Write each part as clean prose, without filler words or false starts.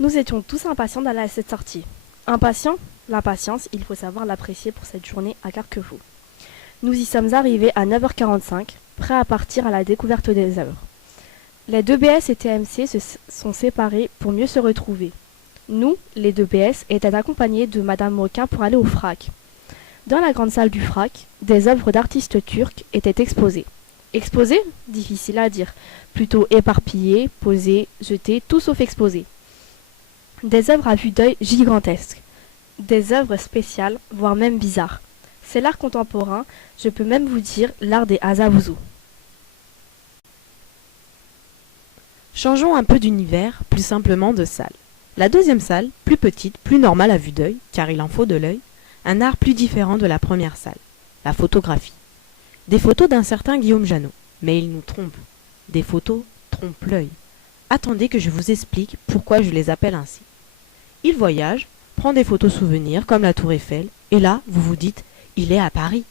Nous étions tous impatients d'aller à cette sortie. Impatients? L'impatience, il faut savoir l'apprécier pour cette journée à Carquefou. Nous y sommes arrivés à 9h45, prêts à partir à la découverte des œuvres. Les deux BS et TMC se sont séparés pour mieux se retrouver. Nous, les deux BS, étaient accompagnés de Madame Moquin pour aller au FRAC. Dans la grande salle du FRAC, des œuvres d'artistes turcs étaient exposées. Exposées? Difficile à dire. Plutôt éparpillées, posées, jetées, tout sauf exposées. Des œuvres à vue d'œil gigantesques. Des œuvres spéciales, voire même bizarres. C'est l'art contemporain, je peux même vous dire l'art des Hazavouzo. Changeons un peu d'univers, plus simplement de salle. La deuxième salle, plus petite, plus normale à vue d'œil, car il en faut de l'œil, un art plus différent de la première salle, la photographie. Des photos d'un certain Guillaume Janot, mais il nous trompe. Des photos trompent l'œil. Attendez que je vous explique pourquoi je les appelle ainsi. Il voyage, prend des photos souvenirs comme la Tour Eiffel, et là, vous vous dites, il est à Paris.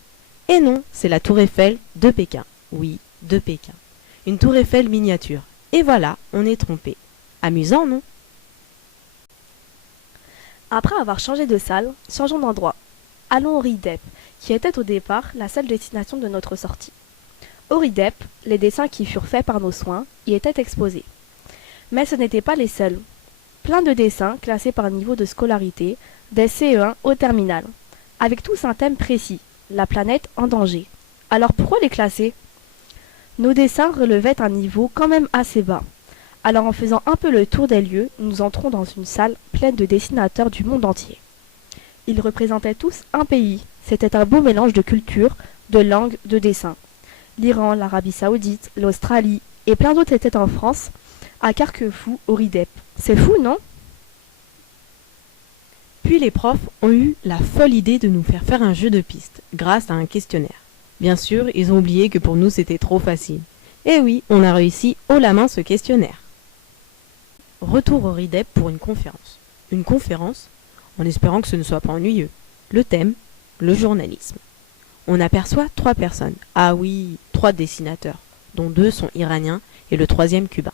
Et non, c'est la Tour Eiffel de Pékin. Oui, de Pékin. Une Tour Eiffel miniature. Et voilà, on est trompé. Amusant, non? Après avoir changé de salle, changeons d'endroit. Allons au RIDEP, qui était au départ la seule destination de notre sortie. Au RIDEP, les dessins qui furent faits par nos soins y étaient exposés. Mais ce n'étaient pas les seuls. Plein de dessins classés par niveau de scolarité, des CE1 au terminal, avec tous un thème précis, la planète en danger. Alors pourquoi les classer? Nos dessins relevaient un niveau quand même assez bas. Alors en faisant un peu le tour des lieux, nous entrons dans une salle pleine de dessinateurs du monde entier. Ils représentaient tous un pays. C'était un beau mélange de cultures, de langues, de dessins. L'Iran, l'Arabie Saoudite, l'Australie et plein d'autres étaient en France, à Carquefou, au RIDEP. C'est fou, non? Puis les profs ont eu la folle idée de nous faire un jeu de piste, grâce à un questionnaire. Bien sûr, ils ont oublié que pour nous c'était trop facile. Et oui, on a réussi haut la main ce questionnaire. Retour au RIDEP pour une conférence. Une conférence, en espérant que ce ne soit pas ennuyeux. Le thème, le journalisme. On aperçoit 3 personnes. Ah oui, 3 dessinateurs, dont 2 sont iraniens et le 3e cubain.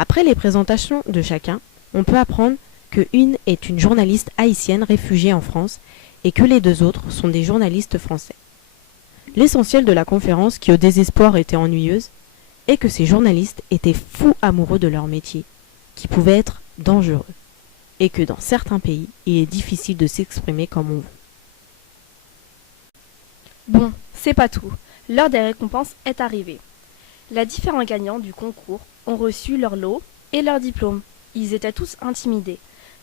Après les présentations de chacun, on peut apprendre que une est une journaliste haïtienne réfugiée en France et que les 2 autres sont des journalistes français. L'essentiel de la conférence, qui au désespoir était ennuyeuse, est que ces journalistes étaient fous amoureux de leur métier, qui pouvait être dangereux, et que dans certains pays, il est difficile de s'exprimer comme on veut. Bon, c'est pas tout. L'heure des récompenses est arrivée. Les différents gagnants du concours ont reçu leur lot et leur diplôme. Ils étaient tous intimidés,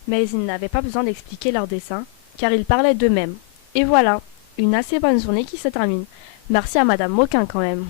mais ils n'avaient pas besoin d'expliquer leurs dessins, car ils parlaient d'eux-mêmes. Et voilà, une assez bonne journée qui se termine. Merci à Madame Moquin quand même.